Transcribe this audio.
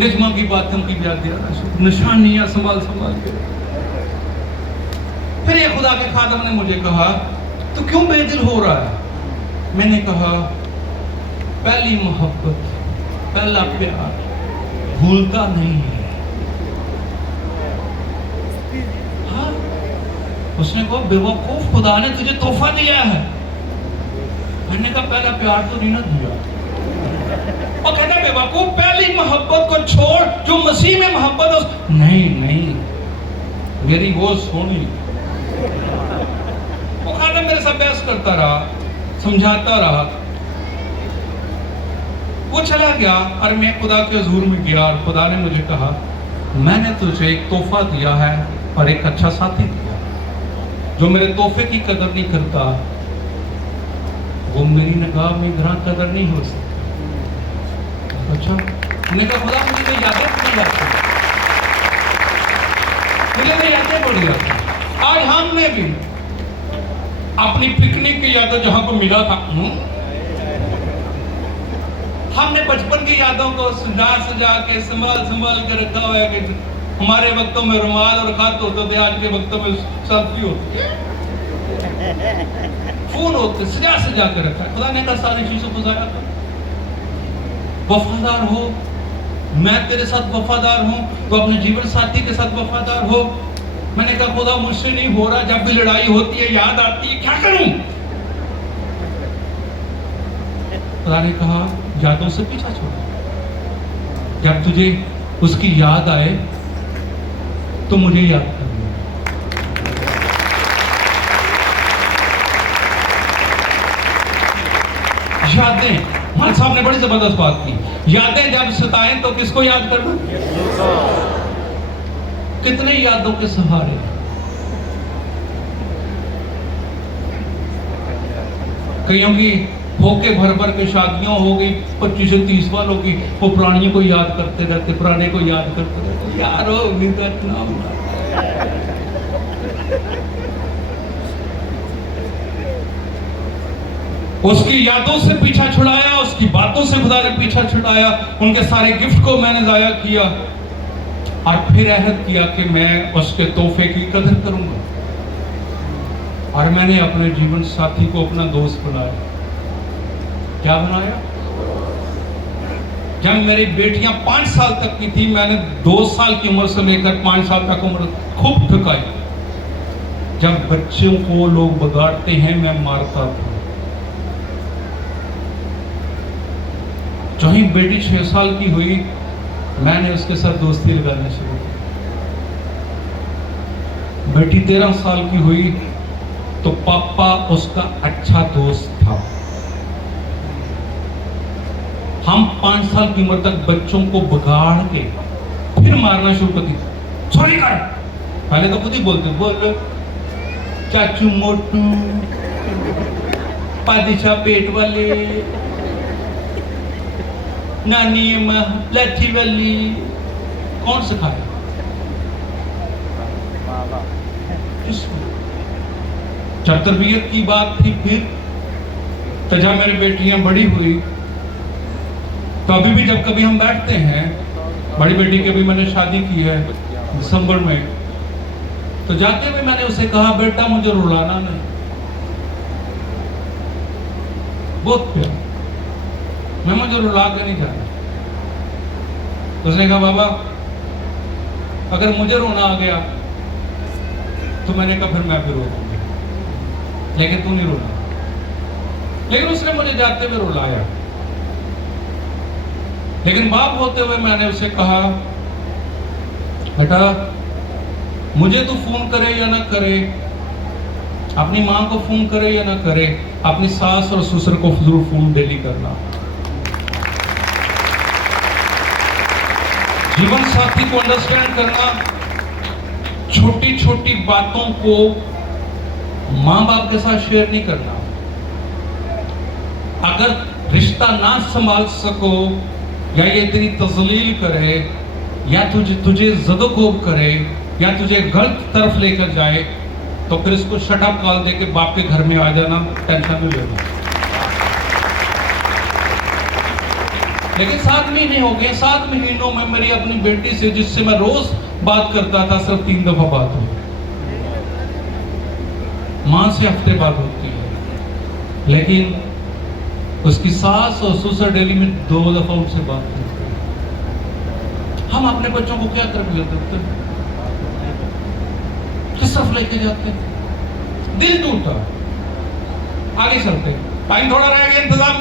निजमा की बातों की याद दिया, निशानियां संभाल संभाल के। फिर ये खुदा के खादम ने मुझे कहा, तू क्यों बेदिल हो रहा है? मैंने कहा, पहली मोहब्बत, पहला प्यार भूलता नहीं है। हाँ? उसने कहा, बेवकूफ, खुदा ने तुझे तोहफा दिया है। मैंने कहा, पहला प्यार तो नहीं ना दिया। और कहता, बेवकूफ, पहली मोहब्बत को छोड़, जो मसीह में मोहब्बत हो। नहीं नहीं, मेरी वो सोनी। वो खादम मेरे साथ बहस करता रहा, समझाता रहा। वो चला गया और मैं खुदा के हुजूर में गया और खुदा ने मुझे कहा, मैंने तुझे एक तोहफा दिया है और एक अच्छा साथी दिया। जो मेरे तोहफे की कदर नहीं करता, वो मेरी निगाह में ग्रह कदर नहीं हो सकता। अच्छा, मैंने कहा, खुदा मुझे तो यादें पड़ जाती, मुझे तो यादें पड़ जाती। आज हमने भी अपनी पिकनिक की यादें जहां पर मिला था, हमने बचपन की यादों को सजा सजा के संभाल संभाल के रखा हुआ है कि हमारे वक्तों में रुमाल और खत होते थे, आज के वक्तों में सेल्फी होती है, फोन होते, सजा सजा के रखा है। खुदा ने कहा, सारी चीजों को ज़ाया कर, वफादार हो, मैं तेरे साथ वफादार हूं, तो अपने जीवन साथी के साथ वफादार हो। मैंने कहा, खुदा मुझसे नहीं हो रहा, जब भी लड़ाई होती है याद आती है, क्या करूं? खुदा ने कहा, यादों से पीछा छोड़, जब तुझे उसकी याद आए तो मुझे याद कर। यादें, मान साहब ने बड़ी जबरदस्त बात की, यादें जब सताएं तो किसको याद करना? कितने यादों के सहारे। कईयों की होके भर भर के शादियां हो गई, 25 से 30 साल हो गई, वो पुरानियों को याद करते रहते, पुराने को याद करते रहते। यार हो ना होगा। उसकी यादों से पीछा छुड़ाया, उसकी बातों से खुदा ने पीछा छुड़ाया, उनके सारे गिफ्ट को मैंने जाया किया और फिर अहद किया कि मैं उसके तोहफे की कदर करूंगा। और मैंने अपने जीवन साथी को अपना दोस्त बनाया। क्या बनाया? जब मेरी बेटियां 5 साल तक की थी, मैंने 2 साल की उम्र से लेकर 5 साल तक उम्र खूब ठुकाई। जब बच्चों को लोग बिगाड़ते हैं, मैं मारता था। जो ही बेटी 6 साल की हुई, मैंने उसके साथ दोस्ती लगाना शुरू की। बेटी 13 साल की हुई तो पापा उसका अच्छा दोस्त था। हम 5 साल की उम्र तक बच्चों को बिगाड़ के फिर मारना शुरू कर दिया। सॉरी कर, पहले तो खुद ही बोलते, बोल चाचू मोटू, पादिशा पेट वाले, नानी माँ लाठी वाली। कौन सिखाया? जब तरबियत की बात थी, फिर तो जब मेरी बेटियां बड़ी हुई, तो अभी भी जब कभी हम बैठते हैं, बड़ी बेटी की भी मैंने शादी की है दिसंबर में, तो जाते हुए मैंने उसे कहा, बेटा मुझे रुलाना नहीं। बहुत प्यार, मैं मुझे रुला के नहीं जाना। तो उसने कहा, बाबा अगर मुझे रोना आ गया तो मैंने कहा, फिर मैं भी रो दूंगा, लेकिन तू नहीं रोना। लेकिन उसने मुझे जाते हुए रुलाया। लेकिन बाप होते हुए मैंने उसे कहा, बेटा मुझे तो फोन करे या ना करे, अपनी माँ को फोन करे या ना करे, अपनी सास और ससुर को जरूर फोन डेली करना। जीवन साथी को अंडरस्टैंड करना, छोटी छोटी बातों को माँ बाप के साथ शेयर नहीं करना। अगर रिश्ता ना संभाल सको, या ये तेरी तजलील करे, या तुझे ज़दोकोब करे, या तुझे गलत तरफ लेकर जाए, तो फिर इसको शट अप कॉल दे के बाप के घर में आ जाना, टेंशन में लेना। लेकिन 7 महीने हो गए, 7 महीनों में मेरी अपनी बेटी से, जिससे मैं रोज बात करता था, सिर्फ 3 दफा बात हुई। मां से हफ्ते बात होती है, लेकिन उसकी सास और ससुर डेली में 2 दफा उनसे बात करते हैं। हम अपने बच्चों को क्या तरबियत देते हैं? किस तरफ लेके जाते हैं? दिल टूटा। आगे चलते, टाइम थोड़ा रह गया, इंतजाम